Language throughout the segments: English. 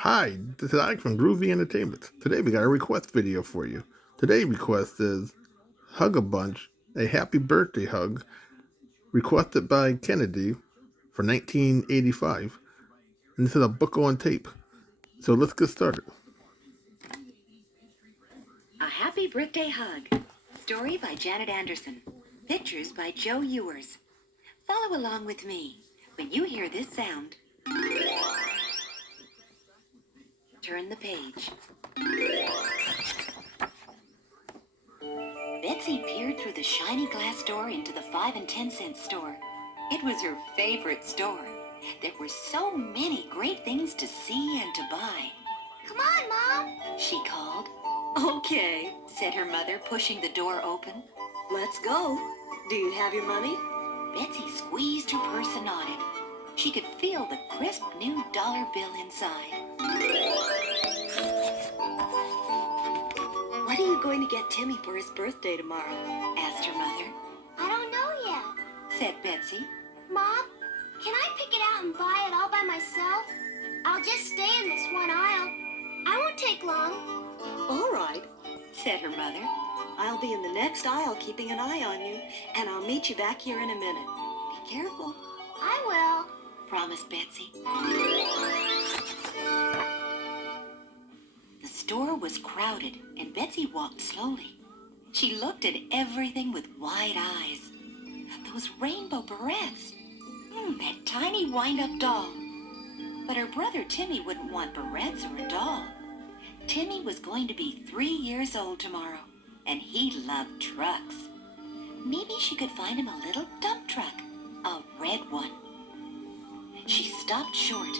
Hi, this is Ike from Groovy Entertainment. Today we got a request video for you. Today's request is Hug a Bunch, a happy birthday hug, requested by Kennedy for 1985. And this is a book on tape. So let's get started. A Happy Birthday Hug. Story by Janet Anderson. Pictures by Joe Ewers. Follow along with me. When you hear this sound, turn the page. Betsy peered through the shiny glass door into the 5 and 10 cent store. It was her favorite store. There were so many great things to see and to buy. Come on, Mom, she called. Okay, said her mother, pushing the door open. Let's go. Do you have your money? Betsy squeezed her purse and nodded. She could feel the crisp new dollar bill inside. What are you going to get Timmy for his birthday tomorrow? Asked her mother. I don't know yet, said Betsy. Mom, can I pick it out and buy it all by myself? I'll just stay in this one aisle. I won't take long. All right, said her mother. I'll be in the next aisle keeping an eye on you, and I'll meet you back here in a minute. Be careful. I will, promised Betsy. The store was crowded, and Betsy walked slowly. She looked at everything with wide eyes. Those rainbow barrettes. That tiny wind-up doll. But her brother Timmy wouldn't want barrettes or a doll. Timmy was going to be 3 years old tomorrow, and he loved trucks. Maybe she could find him a little dump truck, a red one. She stopped short.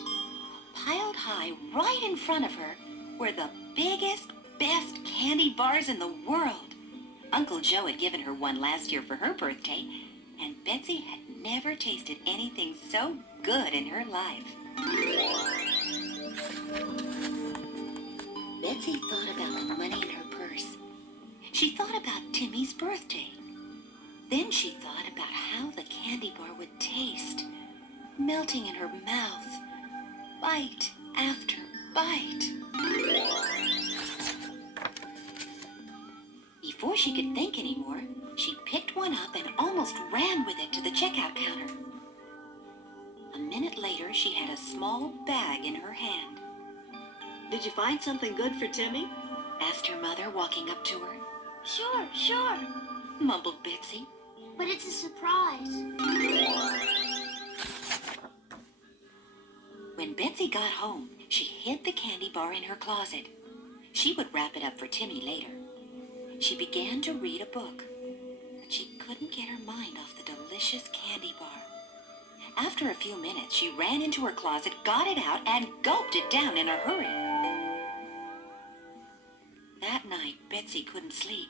Piled high right in front of her were the biggest, best candy bars in the world. Uncle Joe had given her one last year for her birthday, and Betsy had never tasted anything so good in her life. Betsy thought about the money in her purse. She thought about Timmy's birthday. Then she thought about how the candy bar would taste, melting in her mouth, bite after bite. Before she could think anymore, she picked one up and almost ran with it to the checkout counter. A minute later, she had a small bag in her hand. Did you find something good for Timmy? Asked her mother, walking up to her. Sure, Mumbled Betsy. but it's a surprise. When Betsy got home, she hid the candy bar in her closet. She would wrap it up for Timmy later. She began to read a book, but she couldn't get her mind off the delicious candy bar. After a few minutes, she ran into her closet, got it out, and gulped it down in a hurry. That night, Betsy couldn't sleep.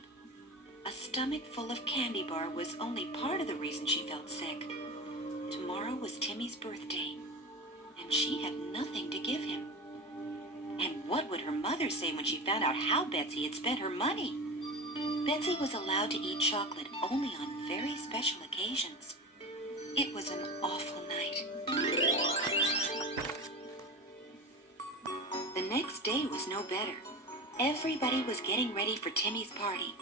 A stomach full of candy bar was only part of the reason she felt sick. Tomorrow was Timmy's birthday, and she had nothing to give him. And what would her mother say when she found out how Betsy had spent her money? Betsy was allowed to eat chocolate only on very special occasions. It was an awful night. The next day was no better. Everybody was getting ready for Timmy's party.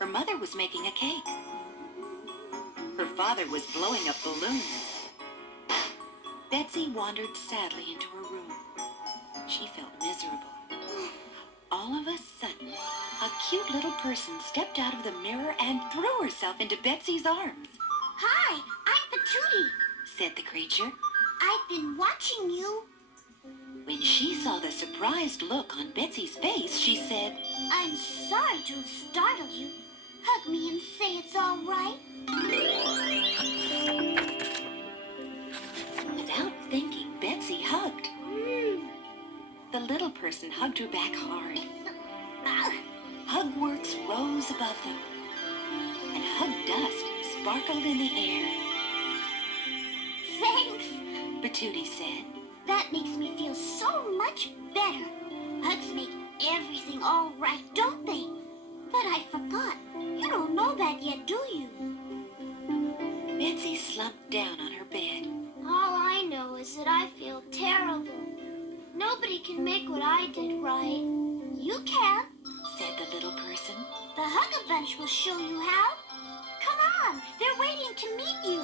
Her mother was making a cake. Her father was blowing up balloons. Betsy wandered sadly into her room. She felt miserable. All of a sudden, a cute little person stepped out of the mirror and threw herself into Betsy's arms. Hi, I'm Patootie, said the creature. I've been watching you. When she saw the surprised look on Betsy's face, she said, I'm sorry to have startled you. Hug me and say it's all right. Without thinking, Betsy hugged. The little person hugged her back hard. Hugworks rose above them, and hug dust sparkled in the air. Thanks, Patootie said. that makes me feel so much better. Hugs make everything all right, don't they? But I forgot. You don't know that yet, do you? Betsy slumped down on her bed. All I know is that I feel terrible. No Nobody can make what I did right. You can, said the little person. The Hugga Bunch will show you how. Come on, they're waiting to meet you.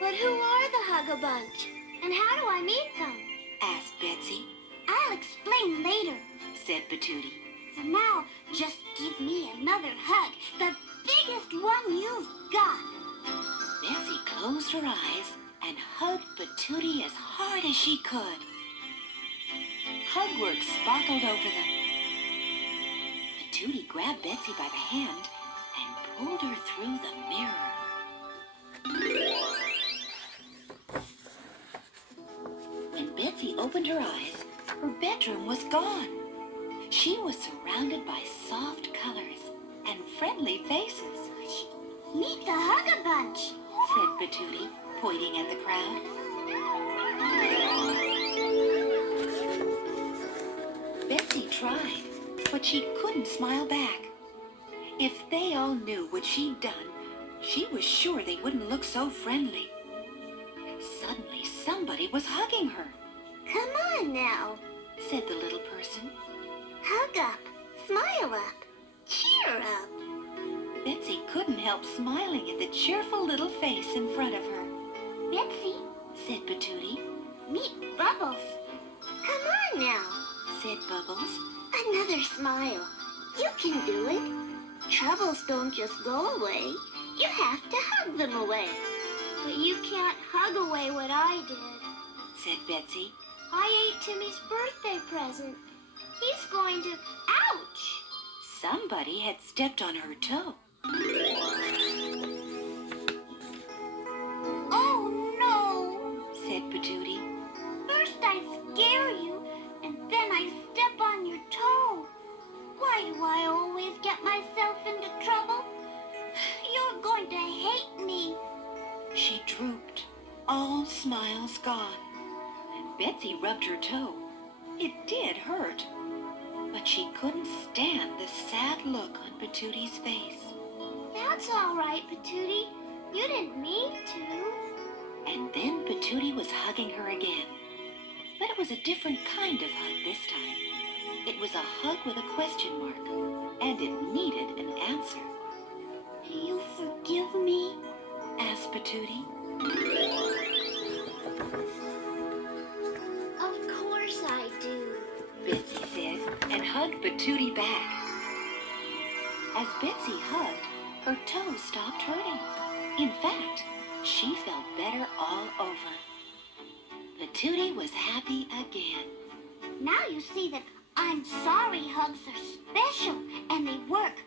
But who are the Hugga Bunch? And how do I meet them? asked Betsy. I'll explain later. Said Patootie. For now, just give me another hug, the biggest one you've got. Betsy closed her eyes and hugged Patootie as hard as she could. Hugwork sparkled over them. Patootie grabbed Betsy by the hand and pulled her through the mirror. When Betsy opened her eyes, her bedroom was gone. She was surrounded by soft colors and friendly faces, Meet the Hugga Bunch. said Patootie, pointing at the crowd. Betsy tried, but she couldn't smile back. If they all knew what she'd done, she was sure they wouldn't look so friendly. Suddenly, somebody was hugging her, Come on now. said the little person. Hug up. Smile up. Cheer up. Betsy couldn't help smiling at the cheerful little face in front of her, Betsy, said Patootie. meet Bubbles. Come on now. Said Bubbles. Another smile. You can do it. Troubles don't just go away. You have to hug them away. But you can't hug away what I did. Said Betsy. I ate Timmy's birthday present. He's going to... Ouch! Somebody had stepped on her toe. Oh, no! Said Patootie. First I scare you, and then I step on your toe. Why do I always get myself into trouble? You're going to hate me. She drooped, all smiles gone. Betsy rubbed her toe. It did hurt, but she couldn't stand the sad look on Patootie's face. That's all right, Patootie. You didn't mean to. And then Patootie was hugging her again. But it was a different kind of hug this time. It was a hug with a question mark, and it needed an answer. Do you forgive me? Asked Patootie. Of course I do. Betsy said, and hugged Patootie back. As Betsy hugged, her toe stopped hurting. In fact, she felt better all over. Patootie was happy again. Now you see that I'm sorry hugs are special and they work.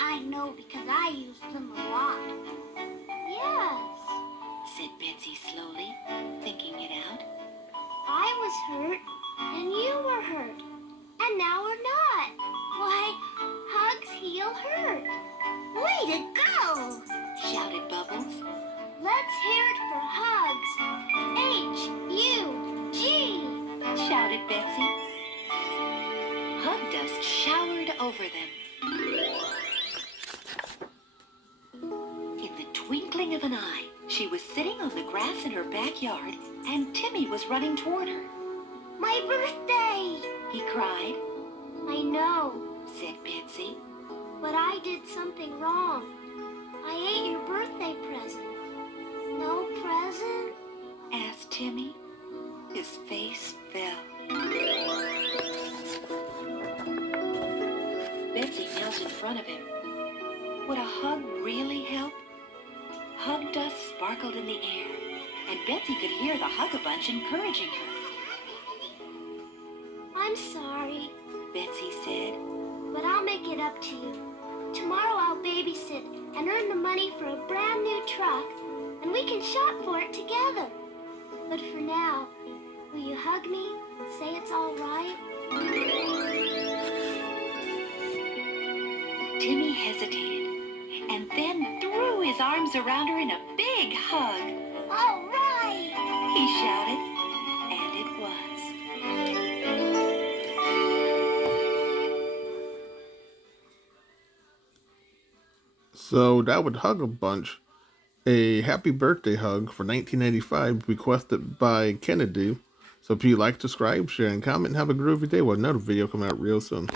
I know because I use them a lot. Yes, Said Betsy slowly, thinking it out. I was hurt and you were hurt. And now we're not. Why, hugs heal hurt. Way to go! Shouted Bubbles. Let's hear it for hugs. H-U-G. Shouted Betsy. Hug dust showered over them. In the twinkling of an eye, she was sitting on the grass in her backyard, and Timmy was running toward her. My birthday! He cried, I know, said Betsy. but I did something wrong. I ate your birthday present. No present? Asked Timmy. His face fell. Betsy knelt in front of him. Would a hug really help? Hug dust sparkled in the air, and Betsy could hear the Hugga Bunch encouraging her. I'm sorry, Betsy said. but I'll make it up to you. Tomorrow I'll babysit and earn the money for a brand new truck, and we can shop for it together. But for now, will you hug me and say it's all right? Timmy hesitated, and then threw his arms around her in a big hug. All right! He shouted, and it was. So that would Hugga Bunch a happy birthday hug for 1995 requested by Kennedy. So if you like, subscribe, share, and comment, and have a groovy day with another video coming out real soon.